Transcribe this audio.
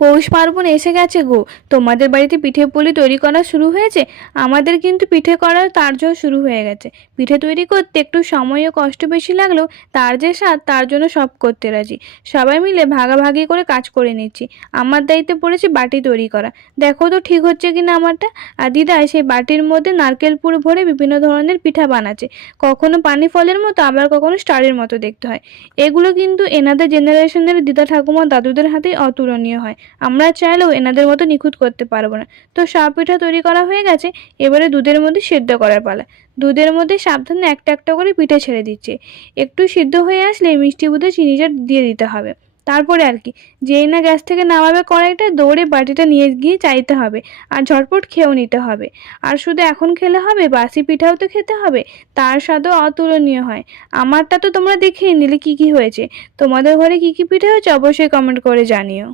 পৌষ পার্বণ এসে গেছে গো। তোমাদের বাড়িতে পিঠে পুলি তৈরি করা শুরু হয়েছে? আমাদের কিন্তু পিঠে করার তাড়জোড় শুরু হয়ে গেছে। পিঠে তৈরি করতে একটু সময় ও কষ্ট বেশি লাগলেও তার যে স্বাদ, তার জন্য সব করতে রাজি। সবাই মিলে ভাগাভাগি করে কাজ করে নিচ্ছি। আমার দায়িত্বে পড়েছে বাটি তৈরি করা। দেখো তো ঠিক হচ্ছে কিনা আমারটা। আর দিদা সেই বাটির মধ্যে নারকেল পুর ভরে বিভিন্ন ধরনের পিঠা বানাচ্ছে। কখনো পানি ফলের মতো, আবার কখনো স্টারের মতো দেখতে হয়। এগুলো কিন্তু এনাদের জেনারেশনের দিদা ঠাকুমা দাদুদের হাতেই অতুলনীয় হয়। আমরা চাইলেও এনাদের মতো নিখুঁত করতে পারবো না। তো সব পিঠা তৈরি করা হয়ে গেছে। এবারে দুধের মধ্যে সেদ্ধ করার পালা। দুধের মধ্যে সাবধানে একটা একটা করে পিঠে ছেড়ে দিচ্ছে। একটু সিদ্ধ হয়ে আসলে মিষ্টি বুঝে চিনিটা দিয়ে দিতে হবে। তারপরে আর কি, যেই না গ্যাস থেকে নামাবে কড়াইটা, দৌড়ে বাটিটা নিয়ে গিয়ে চাইতে হবে। আর ঝটপট খেয়েও নিতে হবে। আর শুধু এখন খেলে হবে, বাসি পিঠাও তো খেতে হবে। তার স্বাদও অতুলনীয় হয়। আমারটা তো তোমরা দেখেই নিলে কি কি হয়েছে। তোমাদের ঘরে কি কি পিঠে হয়েছে অবশ্যই কমেন্ট করে জানিও।